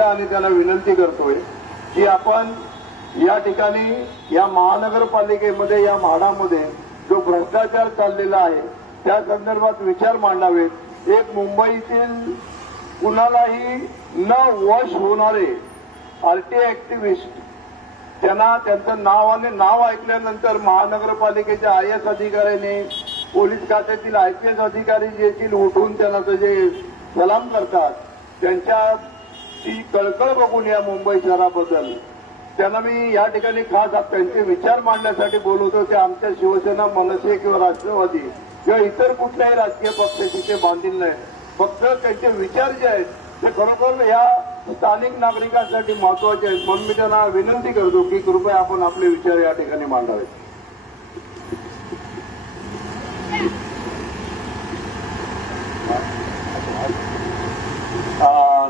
महिला आणि त्यांना विनंती करतोय की आपण या ठिकाणी या महानगरपालिकेमध्ये या म्हाडामध्ये जो भ्रष्टाचार चाललेला आहे त्या संदर्भात विचार मांडावेत। एक मुंबईतील कुणालाही न वश होणारे आरटीआय ऍक्टिव्हिस्ट त्यांना त्यांचं नाव ऐकल्यानंतर महानगरपालिकेच्या IAS अधिकाऱ्याने पोलीस खात्यातील IPS अधिकारी देखील उठून त्यांना जे सलाम करतात त्यांच्याची कळकळ बघून या मुंबई शहराबद्दल त्यांना मी या ठिकाणी खास त्यांचे विचार मांडण्यासाठी बोलवतो। ते आमच्या शिवसेना मनसे किंवा राष्ट्रवादी किंवा इतर कुठल्याही राजकीय पक्षाशी ते बांधील नाही, फक्त त्यांचे विचार जे आहेत ते खरोखर या स्थानिक नागरिकांसाठी महत्वाचे आहेत। म्हणून मी त्यांना विनंती करतो की कृपया आपण आपले विचार या ठिकाणी मांडावेत।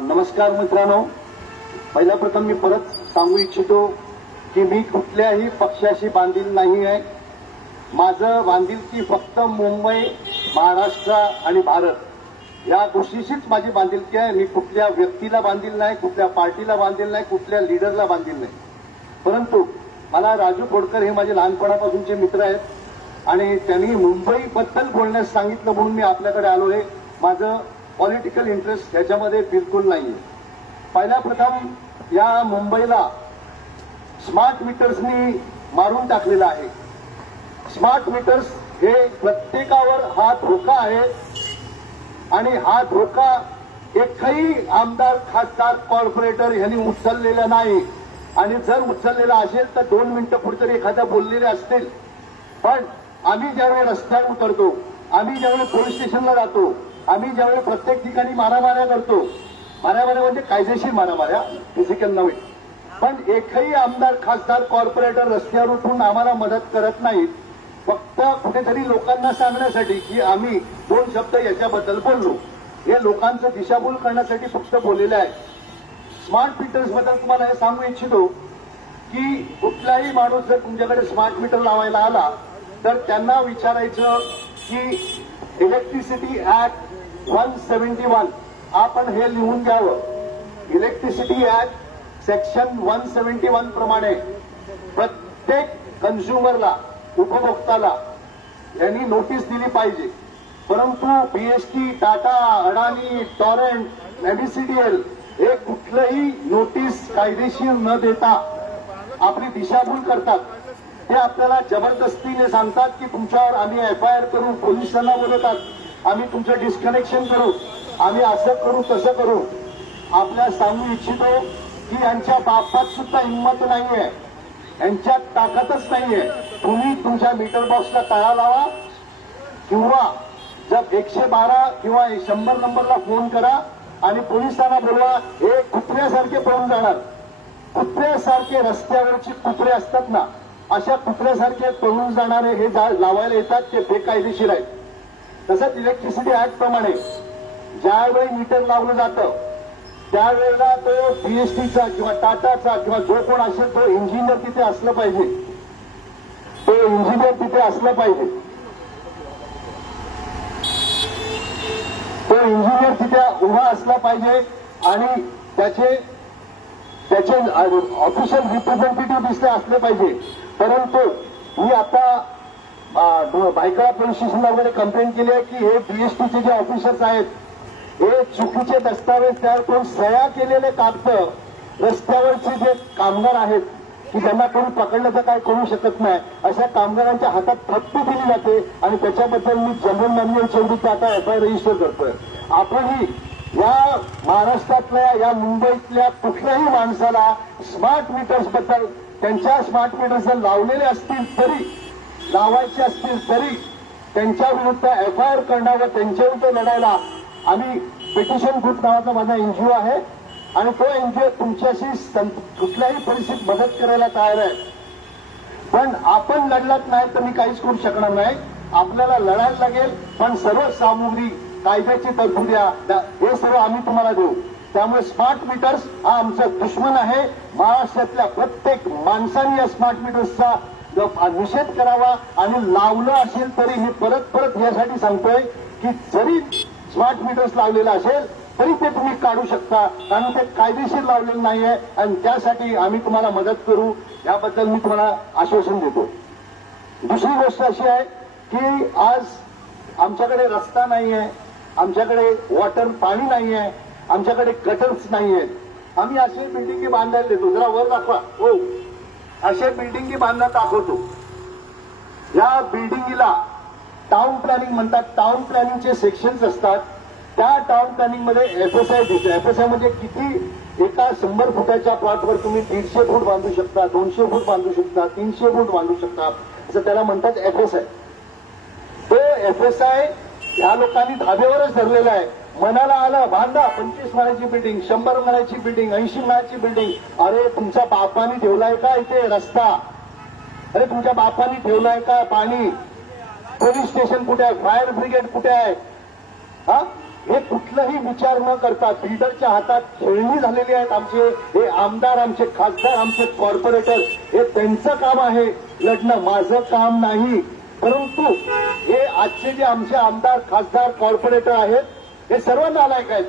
नमस्कार मित्रांनो, पहिल्या प्रथम मी परत सांगू इच्छितो की मी कुठल्याही पक्षाशी बांधील नाही आहे। माझं बांधिलकी फक्त मुंबई, महाराष्ट्र आणि भारत या गोष्टीशीच माझी बांधिलकी आहे। मी कुठल्या व्यक्तीला बांधील नाही, कुठल्या पार्टीला बांधील नाही, कुठल्या लीडरला बांधील नाही। परंतु मला राजू खोडकर हे माझे लहानपणापासूनचे मित्र आहेत आणि त्यांनी मुंबईबद्दल बोलण्यास सांगितलं म्हणून मी आपल्याकडे आलो आहे। माझं पॉलिटिकल इंटरेस्ट ह्याच्यामध्ये बिलकुल नाहीये। पहिल्या प्रथम या मुंबईला स्मार्ट मीटर्सनी मारून टाकलेलं आहे। स्मार्ट मीटर्स हे प्रत्येकावर हा धोका आहे आणि हा धोका एकही आमदार, खासदार, कॉर्पोरेटर यांनी उचललेला नाही आणि जर उचललेला असेल तर 2 मिनिटं पुढे एखाद्या बोललेले असतील। पण आम्ही ज्यावेळी रस्त्यावर उतरतो, आम्ही ज्यावेळी पोलीस स्टेशनला जातो, आम्ही ज्यावेळी प्रत्येक ठिकाणी मारामाऱ्या करतो, मारामाऱ्या म्हणजे कायदेशीर मारामाऱ्या, फिजिकल नव्हे, पण एकही आमदार, खासदार, कॉर्पोरेटर रस्त्यावर उठून आम्हाला मदत करत नाहीत। फक्त कुठेतरी लोकांना सांगण्यासाठी की आम्ही 2 शब्द याच्याबद्दल बोललो, हे लोकांचं दिशाभूल करण्यासाठी फक्त बोललेले आहे। स्मार्ट मीटर्स बद्दल तुम्हाला हे सांगू इच्छितो की कुठलाही माणूस जर तुमच्याकडे स्मार्ट मीटर लावायला आला तर त्यांना विचारायचं की इलेक्ट्रिसिटी ऍक्ट 171 आपण हे लिहून घ्यावं। इलेक्ट्रिसिटी ऍक्ट सेक्शन 171 प्रमाणे प्रत्येक कन्झ्युमरला, उपभोक्ताला यांनी नोटीस दिली पाहिजे। परंतु BST, टाटा, अडानी, टॉरेंट, MBCDL हे कुठलंही नोटीस कायदेशीर न देता आपली दिशाभूल करतात। ते आपल्याला जबरदस्तीने सांगतात की तुमच्यावर आम्ही FIR करू, पोलिसांना बोलवतात, आम्ही तुमचं डिस्कनेक्शन करू, आम्ही असं करू, तसं करू। आपल्याला सांगू इच्छितो की यांच्या बापात सुद्धा हिंमत नाहीये, यांच्यात ताकदच नाहीये। तुम्ही तुमच्या मीटर बॉक्सला ताळा लावा किंवा जर 112 किंवा 100 नंबरला फोन करा आणि पोलिसांना बोलवा। हे कुत्र्यासारखे पळून जाणार, कुत्र्यासारखे रस्त्यावरचे कुत्रे असतात ना, अशा कुत्र्यासारखे पळून जाणारे हे लावायला येतात, ते बेकायदेशीर आहेत। तसंच इलेक्ट्रिसिटी ऍक्ट प्रमाणे ज्यावेळी मीटर लावलं जातं त्यावेळेला तो BSTचा किंवा टाटाचा किंवा जो कोण असेल तो इंजिनियर तिथे असलं पाहिजे, तो इंजिनियर तिथे असलं पाहिजे, तो इंजिनियर तिथे उभा असला पाहिजे आणि त्याचे ऑफिशियल रिप्रेझेंटेटिव्ह दिसले असले पाहिजे। परंतु मी आता भायखळा पोलीस स्टेशनला वगैरे कंप्लेंट केली आहे की हे BSTचे जे ऑफिसर्स आहेत हे चुकीचे दस्तावेज तयार करून सह्या केलेले कागद रस्त्यावरचे जे कामगार आहेत की त्यांना कोणी पकडलं तर काय करू शकत नाही, अशा कामगारांच्या हातात थप्पी दिली जाते आणि त्याच्याबद्दल मी जनरल मॅन्युअल एवढी आता FIR रजिस्टर करतोय। आपणही या महाराष्ट्रातल्या, या मुंबईतल्या कुठल्याही माणसाला स्मार्ट मीटर्स बद्दल, त्यांच्या स्मार्ट मीटर्स जर लावलेले असतील तरी, लावायचे असतील तरी त्यांच्या विरुद्ध FIR करण्यावर, त्यांच्या विरुद्ध लढायला आम्ही पेटिशन ग्रुप नावाचा माझा NGO आहे आणि तो NGO तुमच्याशी कुठल्याही परिस्थितीत मदत करायला तयार आहे। पण आपण लढलात नाही तर मी काहीच करू शकणार नाही। आपल्याला लढायला लागेल, पण सर्व सामुग्री, कायद्याची तरतुद्या हे सर्व आम्ही तुम्हाला देऊ। त्यामुळे स्मार्ट मीटर्स हा आमचा दुश्मन आहे। महाराष्ट्रातल्या प्रत्येक माणसाने या स्मार्ट मीटर्सचा निषेध करावा आणि लावलं असेल तरी मी परत यासाठी सांगतोय की जरी स्मार्ट मीटर्स लावलेला असेल तरी ते तुम्ही काढू शकता, कारण ते कायदेशीर लावलेलं नाहीये आणि त्यासाठी आम्ही तुम्हाला मदत करू, याबद्दल मी तुम्हाला आश्वासन देतो. दुसरी गोष्ट अशी आहे की आज आमच्याकडे रस्ता नाहीये, आमच्याकडे वॉटर पाणी नाहीये, आमच्याकडे गटर्स नाहीयेत. आम्ही असे बिल्डिंगी बांधायला देतो. जरा वर दाखवा. हो, असे बिल्डिंगी बांधण्यात दाखवतो. या बिल्डिंगीला टाउन प्लॅनिंग म्हणतात. टाउन प्लॅनिंगचे सेक्शन्स असतात. त्या टाउन प्लॅनिंग मध्ये एफएसआय दिसतो. एफएसआय म्हणजे किती, एका 100 फुटाच्या प्लॉटवर तुम्ही 150 फूट बांधू शकता, 200 फूट बांधू शकता, 300 फूट बांधू शकता, असं त्याला म्हणतात एफएसआय. तो एफएसआय ह्या लोकांनी धाब्यावरच धरलेला आहे. मनाला आलं बांधा 25 माळ्याची बिल्डिंग, 100 माळ्याची बिल्डिंग, 80 माळ्याची बिल्डिंग. अरे तुमच्या बापाने ठेवलाय का इथे रस्ता? अरे तुमच्या बापाने ठेवलाय का पाणी? पोलीस स्टेशन कुठे आहे? फायर ब्रिगेड कुठे आहे? हा, हे कुठलाही विचार न करता बिल्डरच्या हातात खेळणी झालेली आहेत आमचे हे आमदार, आमचे खासदार, आमचे कॉर्पोरेटर. हे त्यांचं काम आहे लढणं, माझं काम नाही. परंतु हे आजचे जे आमचे आमदार, खासदार, कॉर्पोरेटर आहेत, हे सर्व नालायक आहेत.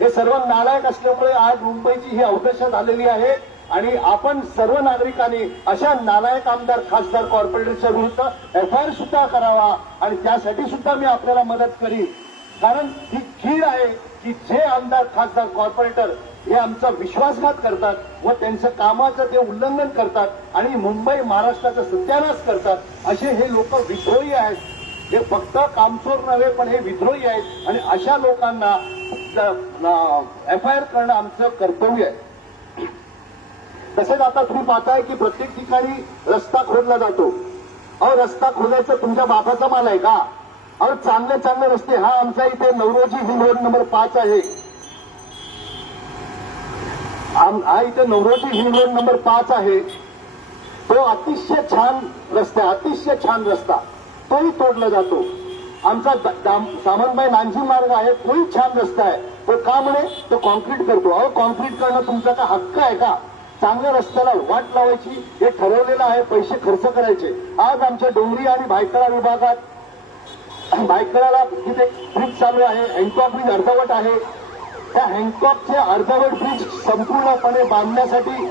हे सर्व नालायक असल्यामुळे आज मुंबईची ही अवदशा झालेली आहे. आणि आपण सर्व नागरिकांनी अशा नालायक आमदार, खासदार, कॉर्पोरेटरच्या विरुद्ध एफआयआर सुद्धा करावा. आणि त्यासाठी सुद्धा मी आपल्याला मदत करीन. कारण ही कीड आहे की जे आमदार, खासदार, कॉर्पोरेटर हे आमचा विश्वासघात करतात व त्यांचं कामाचं ते उल्लंघन करतात आणि मुंबई, महाराष्ट्राचा सत्यानाश करतात. असे हे लोक विद्रोही आहेत. हे फक्त कामचोर नव्हे, पण हे विद्रोही आहेत. आणि अशा लोकांना एफआयआर करणं आमचं कर्तव्य आहे. तसेच आता तुम्ही पाहताय की प्रत्येक ठिकाणी रस्ता खोदला जातो. अहो, रस्ता खोदायचा तुमच्या बापाचा माल आहे का? अहो, चांगले चांगले रस्ते, हा आमचा इथे नवरोजी हिल रोड नंबर 5 आहे. हा इथे नवरोजी हिल रोड नंबर 5 आहे. तो अतिशय छान रस्ता, अतिशय छान रस्ता, तोही तोडला जातो. आमचा सामंतबाई नानजी मार्ग आहे, तोही छान रस्ता आहे. तो का म्हणे तो कॉन्क्रीट करतो. अहो, कॉन्क्रीट करणं तुमचा का हक्क आहे का? चांगल्या रस्त्याला वाट लावायची हे ठरवलेलं आहे, पैसे खर्च करायचे. आज आमच्या डोंगरी आणि भायखळा विभागात, भायखळ्याला तिथे ब्रिज चालू आहे, हँकॉक ब्रिज अर्धवट आहे. त्या हँकॉकचे अर्धवट ब्रिज संपूर्णपणे बांधण्यासाठी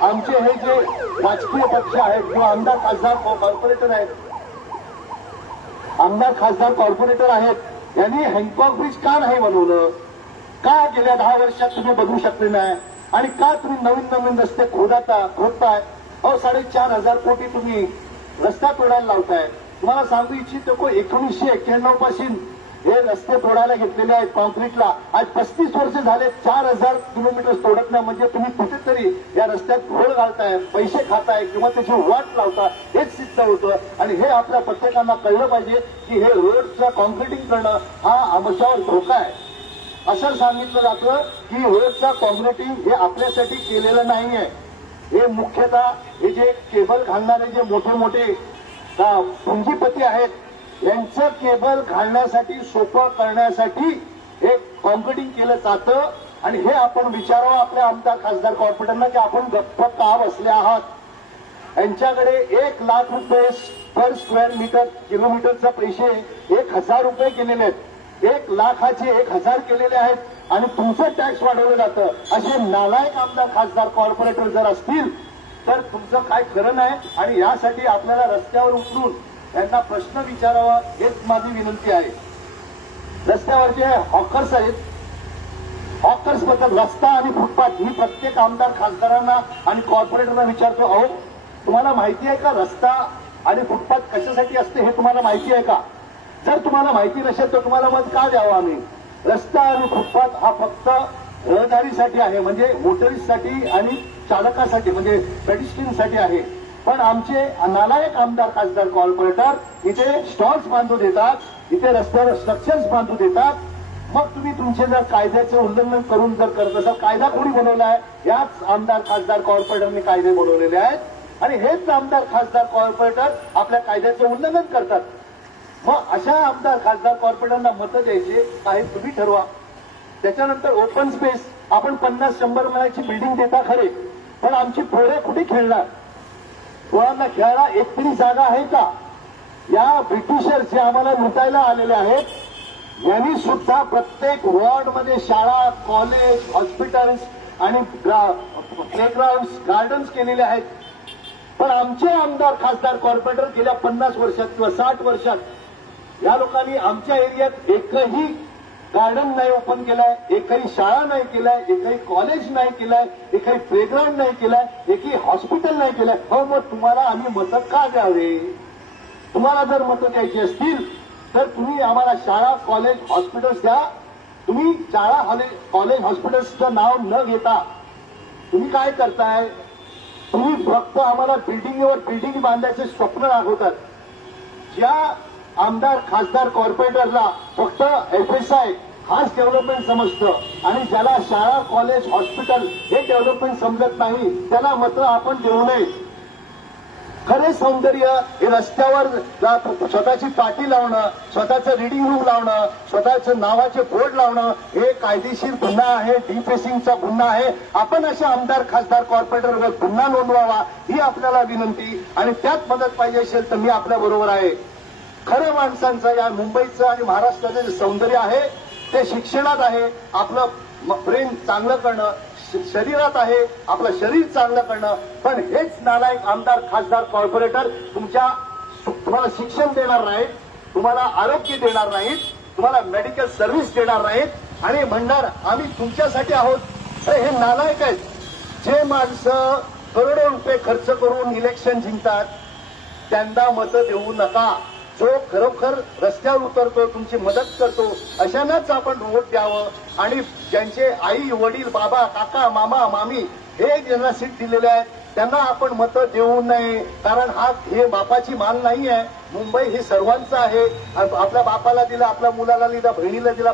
आमचे हे जे राजकीय पक्ष आहेत किंवा आमदार, खासदार, कॉर्पोरेटर आहेत, आमदार, खासदार, कॉर्पोरेटर आहेत, यांनी हँकॉक ब्रिज का नाही बनवलं? का गेल्या 10 वर्षात तुम्ही बघू शकले नाही? आणि का तुम्ही नवीन नवीन रस्ते खोदताय? अहो, 4,500 कोटी तुम्ही रस्ता तोडायला लावताय. तुम्हाला सांगू इच्छितो की 1991 पासून हे रस्ते तोडायला घेतलेले आहेत कॉन्क्रीटला. आज 35 वर्ष झाले 4,000 किलोमीटर तोडत नाही. म्हणजे तुम्ही कुठेतरी या रस्त्यात घोळ घालताय, पैसे खाताय किंवा त्याची वाट लावताय, हेच सिद्ध होतं. आणि हे आपल्या प्रत्येकांना कळलं पाहिजे की हे रोडचं कॉन्क्रिटिंग करणं हा आमच्यावर धोका आहे. असं सांगितलं जातं की रोडचा कॉन्क्रिटिंग हे आपल्यासाठी केलेलं नाहीये. हे मुख्यतः हे जे केबल घालणारे जे मोठे मोठे पुंजीपती आहेत, यांचं केबल घालण्यासाठी, सोपं करण्यासाठी हे कॉन्क्रिटिंग केलं जातं. आणि हे आपण विचारावं आपल्या आमदार, खासदार, कॉर्पोरेटरना की आपण गप्प का बसले आहात? यांच्याकडे 1 लाख रुपये पर स्क्वेअर मीटर किलोमीटरचे पैसे 1,000 रुपये केलेले आहेत. 1 लाखाचे 1,000 केलेले आहेत आणि तुमचं टॅक्स वाढवलं जातं. असे नालायक आमदार, खासदार, कॉर्पोरेटर जर असतील तर तुमचं काय खरं नाही. आणि यासाठी आपल्याला रस्त्यावर उतरून त्यांना प्रश्न विचारावा हेच माझी विनंती आहे. रस्त्यावर जे हॉकर्स आहेत, हॉकर्स बद्दल रस्ता आणि फुटपाथ ही प्रत्येक आमदार, खासदारांना आणि कॉर्पोरेटरना विचारतो. अहो, तुम्हाला माहिती आहे का रस्ता आणि फुटपाथ कशासाठी असते? हे तुम्हाला माहिती आहे का? जर तुम्हाला माहिती नसेल तर तुम्हाला मत का द्यावं आम्ही? रस्ता आणि फुटपाथ हा फक्त रहदारीसाठी आहे, म्हणजे मोटरिस्टसाठी आणि चालकासाठी, म्हणजे पेडिस्ट्रियनसाठी आहे. पण आमचे नालायक आमदार, खासदार, कॉर्पोरेटर इथे स्टॉल्स बांधू देतात, इथे रस्त्यावर स्ट्रक्चर्स बांधू देतात. मग तुम्ही तुमचे जर कायद्याचे उल्लंघन करून जर करत असाल, कायदा कोणी बनवला आहे? याच आमदार, खासदार, कॉर्पोरेटरने कायदे बनवलेले आहेत आणि हेच आमदार, खासदार, कॉर्पोरेटर आपल्या कायद्याचे उल्लंघन करतात. मग अशा आमदार, खासदार, कॉर्पोरेटरना मतं द्यायचे आहे तुम्ही ठरवा. त्याच्यानंतर ओपन स्पेस, आपण 50-100 माळ्याची बिल्डिंग देता खरे, पण आमची पोरं कुठे खेळणार? पोरांना खेळायला एक तरी जागा आहे का? या ब्रिटिशर्स जे आम्हाला लुटायला आलेले आहेत, यांनी सुद्धा प्रत्येक वॉर्डमध्ये शाळा, कॉलेज, हॉस्पिटल्स आणि प्लेग्राऊंड, गार्डन्स केलेले आहेत. पण आमचे आमदार, खासदार, कॉर्पोरेटर गेल्या 50 वर्षात किंवा 60 वर्षात या लोकांनी आमच्या एरियात एकही गार्डन नाही ओपन केलाय, एकही शाळा नाही केलाय, एकही कॉलेज नाही केलाय, एकही प्लेग्राऊंड नाही केलाय, एकही हॉस्पिटल नाही केलंय. हो, मग तुम्हाला आम्ही मतं का द्यावे? तुम्हाला जर मतं द्यायची असतील तर तुम्ही आम्हाला शाळा, कॉलेज, हॉस्पिटल्स द्या. तुम्ही शाळा, कॉलेज, हॉस्पिटल्सचं नाव न घेता तुम्ही काय करताय? तुम्ही फक्त आम्हाला बिल्डिंगवर बिल्डिंग बांधायचे स्वप्न दाखवतात. ज्या आमदार, खासदार, कॉर्पोरेटरला फक्त FSI हाच डेव्हलपमेंट समजतं आणि ज्याला शाळा, कॉलेज, हॉस्पिटल हे डेव्हलपमेंट समजत नाही त्याला मतं आपण देऊ नये. खरे सौंदर्य हे रस्त्यावर स्वतःची पाटी लावणं, स्वतःचं रिडिंग रूम लावणं, स्वतःचं नावाचे बोर्ड लावणं हे कायदेशीर गुन्हा आहे, डिफेसिंगचा गुन्हा आहे. आपण अशा आमदार, खासदार, कॉर्पोरेटरवर गुन्हा नोंदवावा ही आपल्याला विनंती. आणि त्यात मदत पाहिजे असेल तर मी आपल्या बरोबर आहे. खरं माणसांचं या मुंबईचं आणि महाराष्ट्राचं जे सौंदर्य आहे ते शिक्षणात आहे. आपलं प्रेम चांगलं करणं, शरीरात आहे, आपलं शरीर चांगलं करणं. पण हेच नालायक आमदार, खासदार, कॉर्पोरेटर तुम्हाला शिक्षण देणार नाहीत, तुम्हाला आरोग्य देणार नाहीत, तुम्हाला मेडिकल सर्व्हिस देणार नाहीत आणि म्हणणार आम्ही तुमच्यासाठी आहोत. अरे हे नालायक आहेत. जे माणसं करोडो रुपये खर्च करून इलेक्शन जिंकतात त्यांना मतं देऊ नका. जो खरोखर रस्त्यावर उतरतो, तुमची मदत करतो अशांनाच आपण वोट द्यावं. आणि ज्यांचे आई, वडील, बाबा, काका, मामा, मामी हे ज्यांना सीट दिलेले आहेत त्यांना आपण मतं देऊ नये. कारण हे बापाची मान नाही आहे. मुंबई हे सर्वांचं आहे. आपल्या बापाला दिला, आपल्या मुलाला दिला, बहिणीला दिला,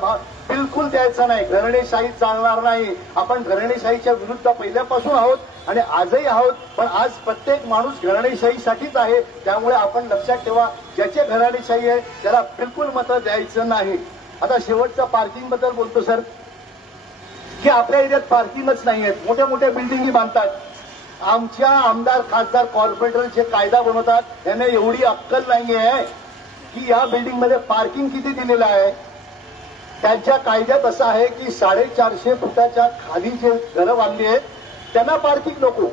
बिलकुल द्यायचा नाही. घराणेशाही चालणार नाही. आपण घराणेशाहीच्या विरुद्ध पहिल्यापासून आहोत आणि आजही आहोत. पण आज प्रत्येक माणूस घराणेशाहीसाठीच आहे. त्यामुळे आपण लक्षात ठेवा, ज्याचे घराणेशाही आहे त्याला बिलकुल मतं द्यायचं नाही. आता शेवटचं पार्किंग बद्दल बोलतो सर, की आपल्या एरियात पार्किंगच नाही आहेत. मोठ्या मोठ्या बिल्डिंगी बांधतात. आमच्या आमदार, खासदार, कॉर्पोरेटर जे कायदा बनवतात त्यांना एवढी अक्कल नाही आहे की या बिल्डिंगमध्ये पार्किंग किती दिलेलं आहे. त्यांच्या कायद्यात असं आहे की 450 फुटाच्या खाली जे घरं बांधली आहेत त्यांना पार्किंग नको.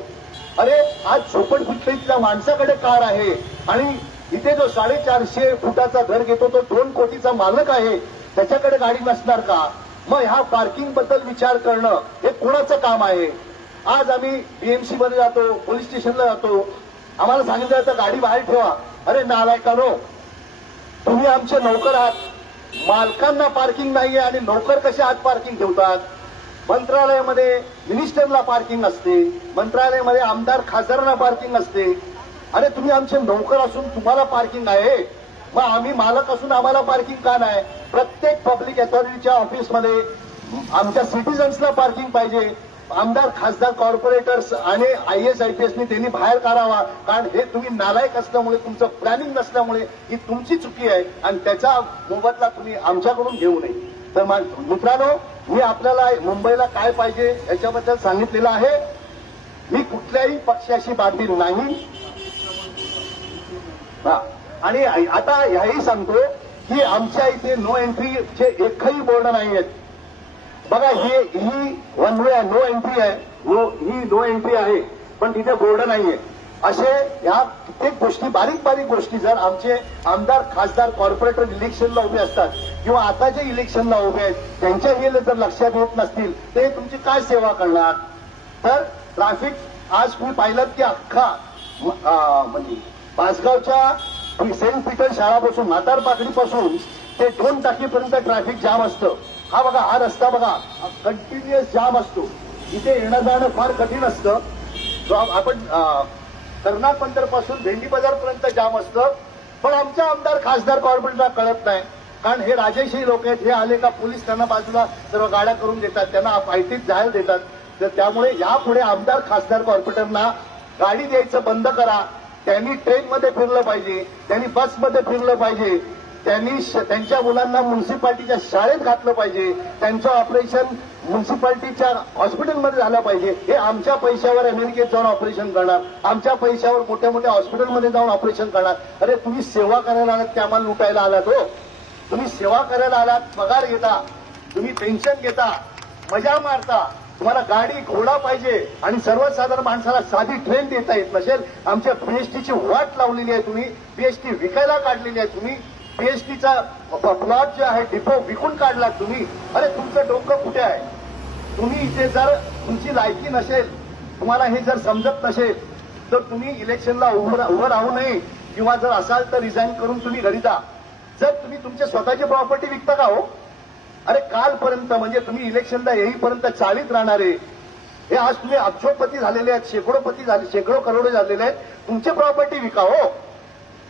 अरे आज झोपडपट्टीतल्या माणसाकडे कार आहे आणि इथे जो 450 फुटाचा घर घेतो तो 2 कोटीचा मालक आहे, त्याच्याकडे गाडी नसणार का? मग ह्या पार्किंग बद्दल विचार करणं हे कोणाचं काम आहे? आज आम्ही BMC मध्ये जातो, पोलीस स्टेशनला जातो, आम्हाला सांगितलं जातं गाडी बाहेर ठेवा. अरे नालायकानो, तुम्ही आमचे नोकर आहात. मालकांना पार्किंग नाहीये आणि नोकर कसे आत पार्किंग ठेवतात? मंत्रालयामध्ये मिनिस्टरला पार्किंग असते, मंत्रालयामध्ये आमदार, खासदारांना पार्किंग असते. अरे तुम्ही आमचे नोकर असून तुम्हाला पार्किंग आहे, मग आम्ही मालक असून आम्हाला पार्किंग का नाही? प्रत्येक पब्लिक अथॉरिटीच्या ऑफिसमध्ये आमच्या सिटीजन्सला पार्किंग पाहिजे. आमदार, खासदार, कॉर्पोरेटर्स आणि IAS IPSनी त्यांनी बाहेर काढावा. कारण हे तुम्ही नालायक असल्यामुळे, तुमचं प्लॅनिंग नसल्यामुळे ही तुमची चुकी आहे आणि त्याचा मोबदला तुम्ही आमच्याकडून घेऊ नये. तर मित्रांनो, मी आपल्याला मुंबईला काय पाहिजे याच्याबद्दल सांगितलेलं आहे. मी कुठल्याही पक्षाशी बांधील नाही. आणि आता हेही सांगतो की आमच्या इथे नो एंट्रीचे एकही बोर्ड नाही आहेत. बघा, ही वन वे नो एंट्री आहे, ही नो एंट्री आहे, पण तिथे बोर्ड नाहीये. असे ह्या कित्येक गोष्टी, बारीक बारीक गोष्टी जर आमचे आमदार, खासदार, कॉर्पोरेटर इलेक्शनला उभे असतात किंवा आता जे इलेक्शनला उभे आहेत त्यांच्या हे जर लक्षात येत नसतील ते तुमची काय सेवा करणार? तर ट्रॅफिक आज तुम्ही पाहिलं की अख्खा म्हणजे पासगावच्या सेंट पीटर शाळापासून, म्हातार पाकडीपासून ते 2 टाकीपर्यंत ट्रॅफिक जाम असतं. हा बघा, हा रस्ता बघा, कंटिन्युअस जाम असतो. इथे येणं जाणं फार कठीण असतं. आपण कर्नाट बंदरपासून भेंडी बाजारपर्यंत जाम असतं. पण आमच्या आमदार, खासदार, कॉर्पोरेटरला कळत नाही. कारण हे राजेशाही लोक आहेत. हे आले का पोलीस त्यांना बाजूला सर्व गाड्या करून देतात, त्यांना पायटीत जाहीर देतात. तर त्यामुळे यापुढे आमदार, खासदार, कॉर्पोरेटरना गाडी द्यायचं बंद करा. त्यांनी ट्रेनमध्ये फिरलं पाहिजे, त्यांनी बसमध्ये फिरलं पाहिजे, त्यांनी त्यांच्या मुलांना म्युन्सिपाल्टीच्या शाळेत घातलं पाहिजे, त्यांचं ऑपरेशन म्युन्सिपाल्टीच्या हॉस्पिटलमध्ये झालं पाहिजे. हे आमच्या पैशावर अमेरिकेत जाऊन ऑपरेशन करणार, आमच्या पैशावर मोठ्या मोठ्या हॉस्पिटलमध्ये जाऊन ऑपरेशन करणार. अरे तुम्ही सेवा करायला आलात की आम्हाला लुटायला आलात? हो, तुम्ही सेवा करायला आलात, पगार घेता, तुम्ही पेन्शन घेता, मजा मारता, तुम्हाला गाडी घोडा पाहिजे आणि सर्वसाधारण माणसाला साधी ट्रेन देता येत नसेल. आमच्या पीएचडीची वाट लावलेली आहे तुम्ही, पीएचडी विकायला काढलेली आहे तुम्ही, पीएचडीचा प्लॉट जे आहे डिपो विकून काढला तुम्ही. अरे तुमचं डोकं कुठे आहे? तुम्ही इथे जर तुमची लायकी नसेल, तुम्हाला हे जर समजत नसेल तर तुम्ही इलेक्शनला उभं राहू नये, किंवा जर असाल तर रिझाईन करून तुम्ही घरी जा. जर तुम्ही तुमच्या स्वतःची प्रॉपर्टी विकता का हो? अरे कालपर्यंत म्हणजे तुम्ही इलेक्शनला येईपर्यंत चाळीत राहणारे हे आज तुम्ही अब्जोपती झालेले आहेत, शेकडोपती झाले, शेकडो करोड झालेले आहेत. तुमची प्रॉपर्टी विका हो.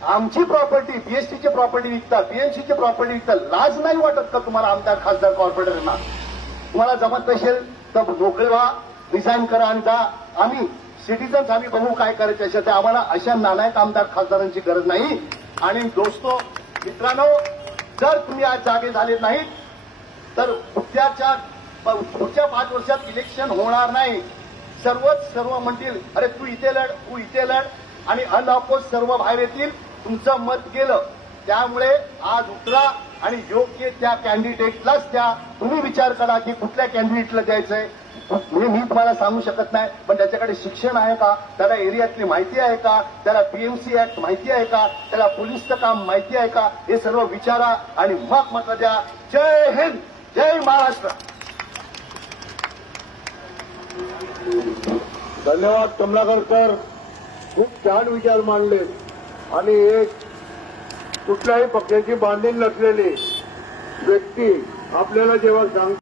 आमची प्रॉपर्टी, बीएसटीची प्रॉपर्टी विकता, बीएमसीची प्रॉपर्टी विकता. लाज नाही वाटत का तुम्हाला आमदार, खासदार, कॉर्पोरेटरना? तुम्हाला जमत नसेल तर मोकळे व्हा, रिझाईन करा आणि जा. आम्ही सिटीजन्स, आम्ही बघू काय करायचं याच्यात. आम्हाला अशा नालायक आमदार खासदारांची गरज नाही. आणि दोस्तो, मित्रांनो, जर तुम्ही आज जागे झाले नाहीत तर पुढच्या 5 वर्षात इलेक्शन होणार नाही. सर्व म्हणतील अरे तू इथे लढ, तू इथे लढ, आणि अनअपोज सर्व बाहेर येतील. तुमचं मत गेलं. त्यामुळे आज उतरा आणि योग्य त्या कॅन्डिडेटलाच द्या. तुम्ही विचार करा की कुठल्या कॅन्डिडेटला द्यायचंय. मी तुम्हाला सांगू शकत नाही, पण त्याच्याकडे शिक्षण आहे का, त्याला एरियातली माहिती आहे का, त्याला पीएमसी ऍक्ट माहिती आहे का, त्याला पोलीसचं काम माहिती आहे का, हे सर्व विचारा आणि मग मत द्या. जय हिंद, जय महाराष्ट्र. धन्यवाद कमलाकर सर, खूप छान विचार मांडले. आणि एक कुठल्याही पक्षाची बांधील नसलेली व्यक्ती आपल्याला जेव्हा सांगते